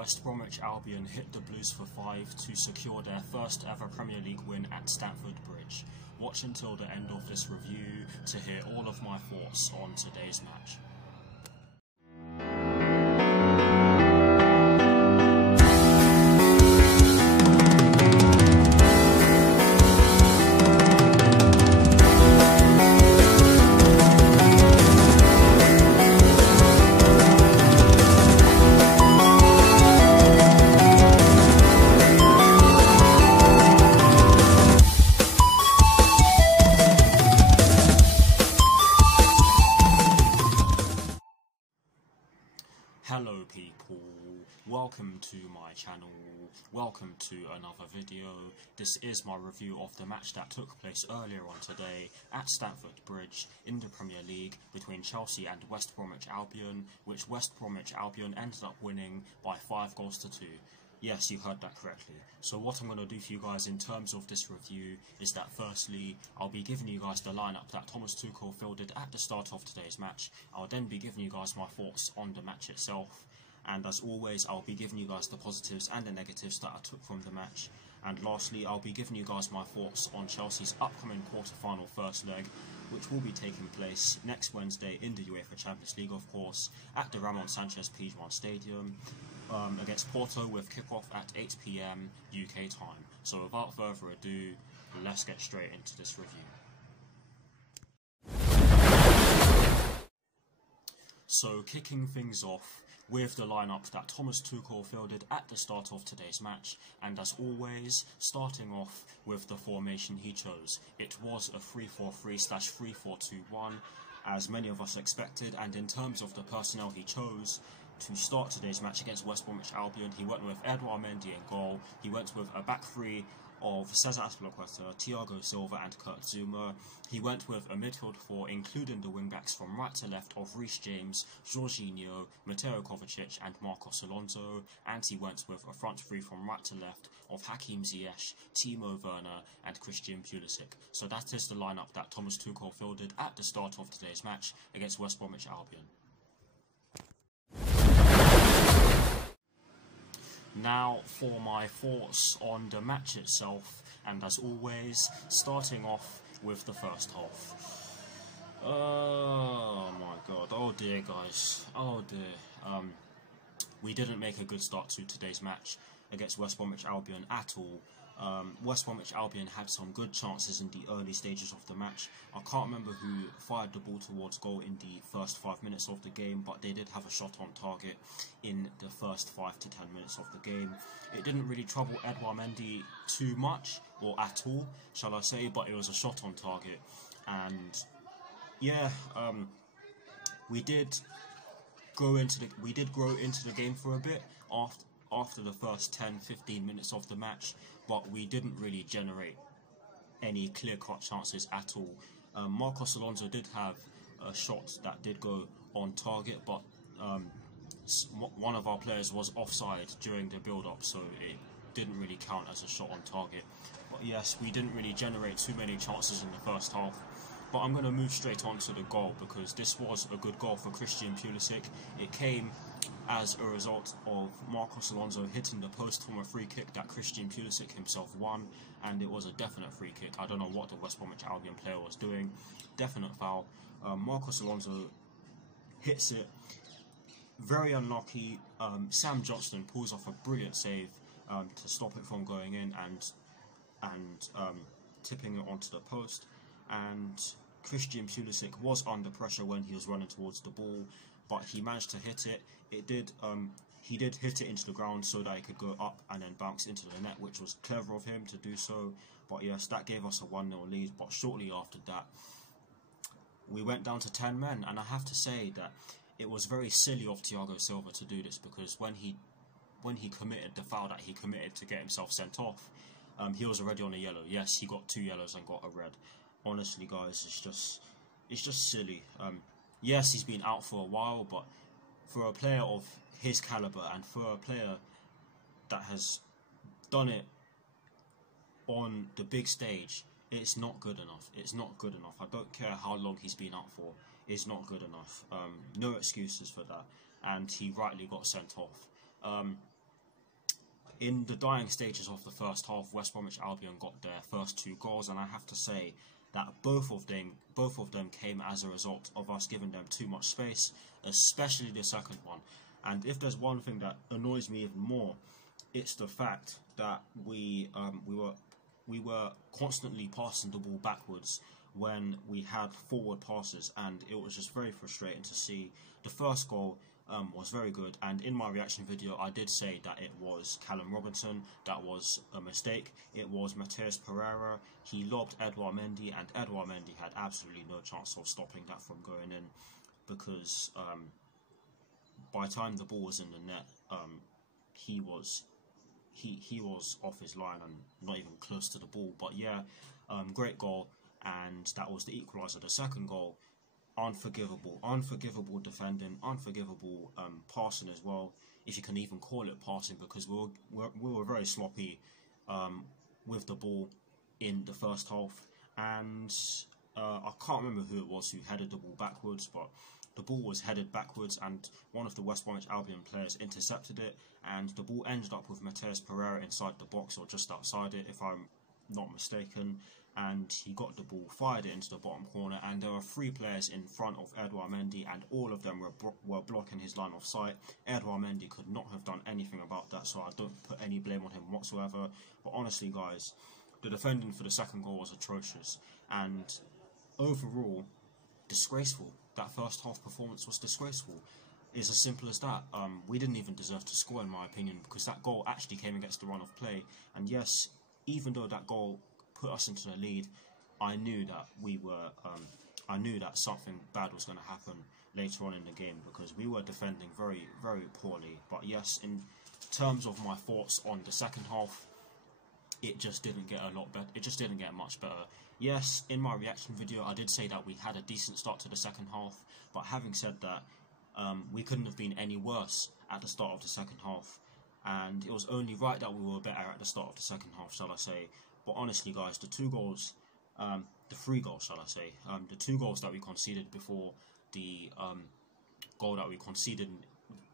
West Bromwich Albion hit the Blues for 5 to secure their first ever Premier League win at Stamford Bridge. Watch until the end of this review to hear all of my thoughts on today's match. Hello people, welcome to my channel, welcome to another video. This is my review of the match that took place earlier on today at Stamford Bridge in the Premier League between Chelsea and West Bromwich Albion, which West Bromwich Albion ended up winning by 5 goals to 2. Yes, you heard that correctly. So what I'm going to do for you guys in terms of this review is that firstly, I'll be giving you guys the lineup that Thomas Tuchel fielded at the start of today's match. I'll then be giving you guys my thoughts on the match itself. And as always, I'll be giving you guys the positives and the negatives that I took from the match. And lastly, I'll be giving you guys my thoughts on Chelsea's upcoming quarter-final first leg, which will be taking place next Wednesday in the UEFA Champions League, of course, at the Ramon Sanchez Pizjuan Stadium. Against Porto with kickoff at 8 PM UK time. So without further ado, let's get straight into this review. So kicking things off with the lineup that Thomas Tuchel fielded at the start of today's match, and as always, starting off with the formation he chose. It was a 3-4-3/3-4-2-1, as many of us expected, and in terms of the personnel he chose to start today's match against West Bromwich Albion, he went with Edouard Mendy in goal. He went with a back three of Cesar Azpilicueta, Thiago Silva and Kurt Zouma. He went with a midfield four, including the wing-backs from right to left of Reece James, Jorginho, Mateo Kovacic and Marcos Alonso, and he went with a front three from right to left of Hakim Ziyech, Timo Werner and Christian Pulisic. So that is the lineup that Thomas Tuchel fielded at the start of today's match against West Bromwich Albion. Now for my thoughts on the match itself, and as always, starting off with the first half. Oh my god, oh dear guys, oh dear. We didn't make a good start to today's match against West Bromwich Albion at all. West Bromwich Albion had some good chances in the early stages of the match. I can't remember who fired the ball towards goal in the first 5 minutes of the game, but they did have a shot on target in the first 5 to 10 minutes of the game. It didn't really trouble Edouard Mendy too much, or at all, shall I say, but it was a shot on target. And yeah, we did grow into the game for a bit after the first 10-15 minutes of the match, but we didn't really generate any clear-cut chances at all. Marcos Alonso did have a shot that did go on target, but one of our players was offside during the build-up, so it didn't really count as a shot on target. But yes, we didn't really generate too many chances in the first half. But I'm going to move straight on to the goal, because this was a good goal for Christian Pulisic. It came as a result of Marcos Alonso hitting the post from a free kick that Christian Pulisic himself won, and it was a definite free kick. I don't know what the West Bromwich Albion player was doing. Definite foul. Marcos Alonso hits it. Very unlucky. Sam Johnston pulls off a brilliant save to stop it from going in and tipping it onto the post. And Christian Pulisic was under pressure when he was running towards the ball, but he managed to hit it. He did hit it into the ground so that it could go up and then bounce into the net, which was clever of him to do so. But yes, that gave us a 1-0 lead. But shortly after that, we went down to 10 men, and I have to say that it was very silly of Thiago Silva to do this, because when he committed the foul that he committed to get himself sent off, he was already on a yellow. Yes, he got 2 yellows and got a red. Honestly, guys, it's just silly. Yes, he's been out for a while, but for a player of his caliber and for a player that has done it on the big stage, it's not good enough. It's not good enough. I don't care how long he's been out for. It's not good enough. No excuses for that. And he rightly got sent off. in the dying stages of the first half, West Bromwich Albion got their first 2 goals, and I have to say that both of them came as a result of us giving them too much space, especially the second one. And if there's one thing that annoys me even more, it's the fact that we were constantly passing the ball backwards when we had forward passes, and it was just very frustrating to see. The first goal was very good, and in my reaction video I did say that it was Callum Robinson that was a mistake. It was Matheus Pereira. He lobbed Edouard Mendy, and Edouard Mendy had absolutely no chance of stopping that from going in, because by the time the ball was in the net, he was off his line and not even close to the ball. But yeah, great goal, and that was the equaliser. The second goal, unforgivable defending, unforgivable passing as well, if you can even call it passing, because we were very sloppy with the ball in the first half. And I can't remember who it was who headed the ball backwards, but the ball was headed backwards, and one of the West Bromwich Albion players intercepted it, and the ball ended up with Matheus Pereira inside the box, or just outside it if I'm not mistaken, and he got the ball, fired it into the bottom corner, and there were 3 players in front of Edouard Mendy, and all of them were blocking his line of sight. Edouard Mendy could not have done anything about that, so I don't put any blame on him whatsoever. But honestly, guys, the defending for the second goal was atrocious, and overall disgraceful. That first half performance was disgraceful. It's as simple as that. We didn't even deserve to score, in my opinion, because that goal actually came against the run of play. And yes, even though that goal put us into the lead, I knew that I knew that something bad was going to happen later on in the game, because we were defending very, very poorly. But yes, in terms of my thoughts on the second half, it just didn't get a lot better. It just didn't get much better. Yes, in my reaction video, I did say that we had a decent start to the second half, but having said that, we couldn't have been any worse at the start of the second half, and it was only right that we were better at the start of the second half, shall I say. But honestly, guys, the 3 goals, shall I say, the 2 goals that we conceded before the goal that we conceded.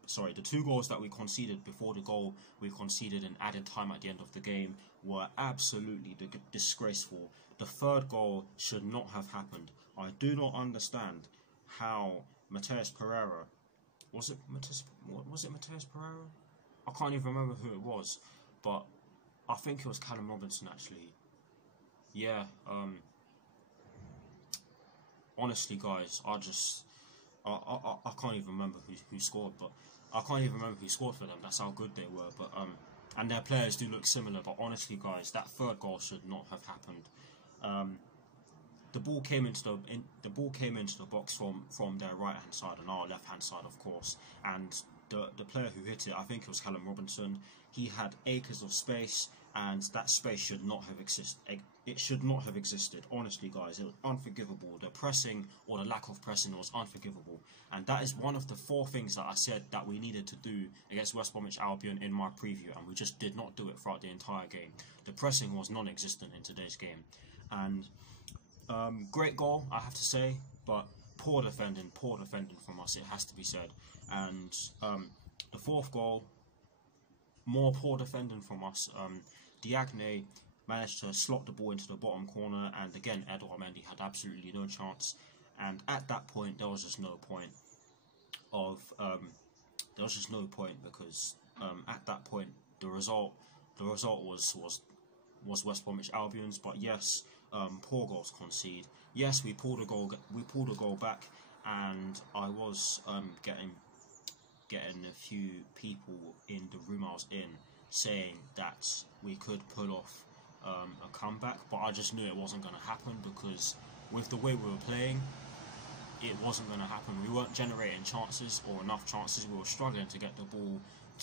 Sorry, the 2 goals that we conceded before the goal we conceded in added time at the end of the game were absolutely disgraceful. The third goal should not have happened. I do not understand how Matheus Pereira, was it Matheus Pereira? I can't even remember who it was, but I think it was Callum Robinson actually. Yeah, honestly, guys, I can't even remember who scored, but I can't even remember who scored for them. That's how good they were. But and their players do look similar. But honestly, guys, that third goal should not have happened. The ball came into the box from their right hand side and our left hand side, of course. And the player who hit it, I think it was Callum Robinson. He had acres of space, and that space should not have existed. It should not have existed. Honestly, guys, it was unforgivable. The pressing, or the lack of pressing, was unforgivable. And that is one of the 4 things that I said that we needed to do against West Bromwich Albion in my preview, and we just did not do it throughout the entire game. The pressing was non-existent in today's game. And great goal, I have to say, but poor defending from us, it has to be said. And the 4th goal, more poor defending from us. Diagne managed to slot the ball into the bottom corner, and again, Edouard Mendy had absolutely no chance. And at that point, there was just no point because at that point the result was West Bromwich Albion's. But yes, poor goals concede. Yes, we pulled a goal back, and I was getting a few people in the room I was in saying that we could pull off a comeback, but I just knew it wasn't going to happen, because with the way we were playing, it wasn't going to happen. We weren't generating chances, or enough chances. We were struggling to get the ball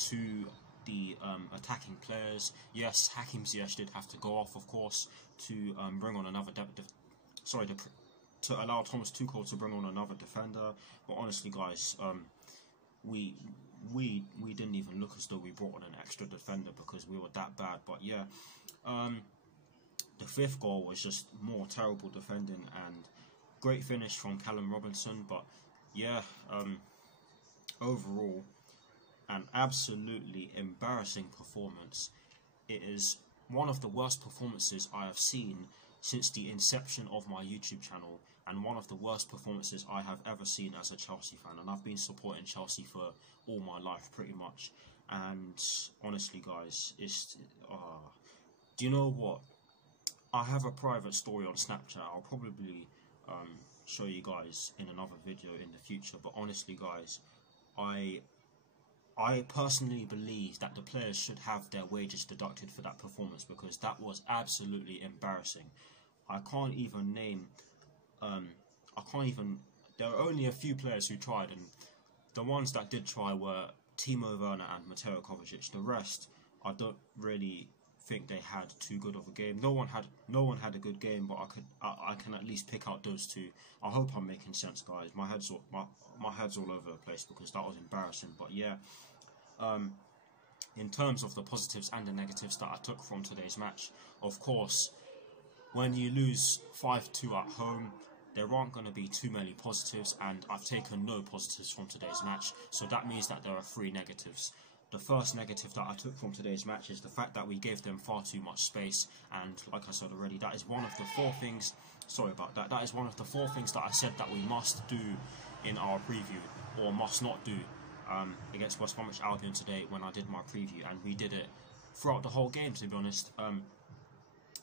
to the attacking players. Yes, Hakim Ziyech did have to go off, of course, to bring on another to allow Thomas Tuchel to bring on another defender. But honestly, guys, we didn't even look as though we brought on an extra defender, because we were that bad. But yeah, the 5th goal was just more terrible defending, and great finish from Callum Robinson. But yeah, overall, an absolutely embarrassing performance it is one of the worst performances I have seen since the inception of my YouTube channel, and one of the worst performances I have ever seen as a Chelsea fan. And I've been supporting Chelsea for all my life, pretty much. And honestly, guys, it's do you know what? I have a private story on Snapchat. I'll probably show you guys in another video in the future. But honestly, guys, I personally believe that the players should have their wages deducted for that performance, because that was absolutely embarrassing. I can't even name. There are only a few players who tried, and the ones that did try were Timo Werner and Mateo Kovacic. The rest, I don't really think they had too good of a game. No one had a good game, but I can at least pick out those two. I hope I'm making sense, guys. My head's all over the place because that was embarrassing. But yeah, in terms of the positives and the negatives that I took from today's match, of course, when you lose 5-2 at home, there aren't going to be too many positives, and I've taken no positives from today's match, so that means that there are 3 negatives. The first negative that I took from today's match is the fact that we gave them far too much space, and like I said already, that is one of the 4 things, sorry about that, that is one of the 4 things that I said that we must do in our preview, or must not do, against West Bromwich Albion today when I did my preview, and we did it throughout the whole game, to be honest.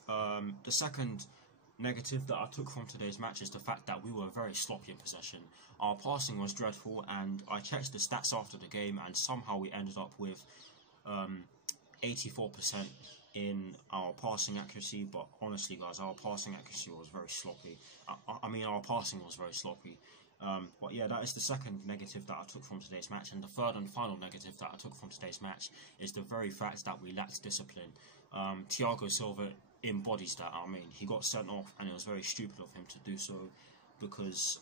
The second negative that I took from today's match is the fact that we were very sloppy in possession. Our passing was dreadful, and I checked the stats after the game, and somehow we ended up with 84% in our passing accuracy. But honestly, guys, our passing accuracy was very sloppy. I mean, our passing was very sloppy. But yeah, that is the second negative that I took from today's match. And the third and final negative that I took from today's match is the very fact that we lacked discipline. Thiago Silva embodies that. I mean, he got sent off, and it was very stupid of him to do so, because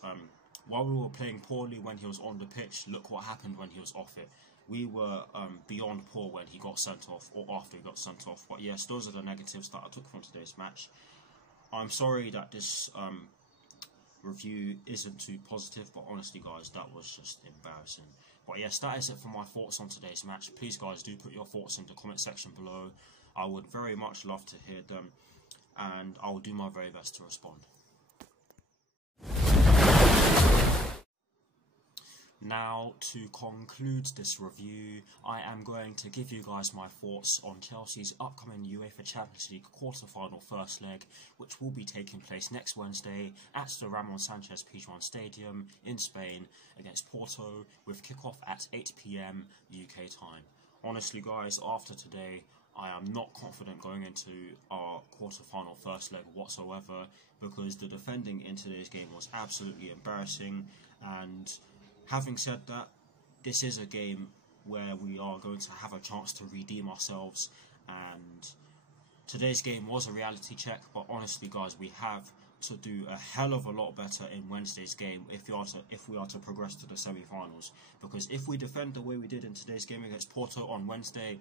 while we were playing poorly when he was on the pitch, look what happened when he was off it. We were beyond poor when he got sent off, or after he got sent off. But yes, those are the negatives that I took from today's match. I'm sorry that this review isn't too positive, but honestly, guys, that was just embarrassing. But yes, that is it for my thoughts on today's match. Please, guys, do put your thoughts in the comment section below. I would very much love to hear them, and I will do my very best to respond. Now, to conclude this review, I am going to give you guys my thoughts on Chelsea's upcoming UEFA Champions League quarter-final first leg, which will be taking place next Wednesday at the Ramon Sanchez Pizjuan Stadium in Spain against Porto, with kickoff at 8 PM UK time. Honestly, guys, after today, I am not confident going into our quarter-final first leg whatsoever, because the defending in today's game was absolutely embarrassing. And having said that, this is a game where we are going to have a chance to redeem ourselves, and today's game was a reality check. But honestly, guys, we have to do a hell of a lot better in Wednesday's game if we are to progress to the semi-finals, because if we defend the way we did in today's game against Porto on Wednesday,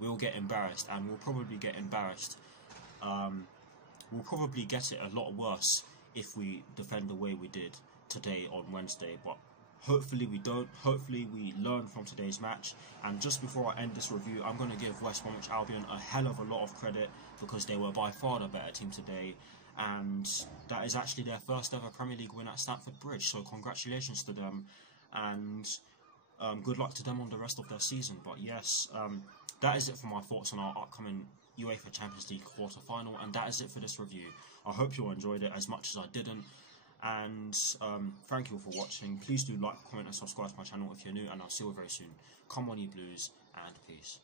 we'll get embarrassed, and we'll probably get embarrassed. We'll probably get it a lot worse if we defend the way we did today on Wednesday. But hopefully we don't. Hopefully we learn from today's match. And just before I end this review, I'm going to give West Bromwich Albion a hell of a lot of credit, because they were by far the better team today, and that is actually their first ever Premier League win at Stamford Bridge. So congratulations to them, and good luck to them on the rest of their season. But yes, that is it for my thoughts on our upcoming UEFA Champions League quarter-final, and that is it for this review. I hope you all enjoyed it as much as I didn't, and thank you all for watching. Please do like, comment and subscribe to my channel if you're new, and I'll see you all very soon. Come on, you Blues, and peace.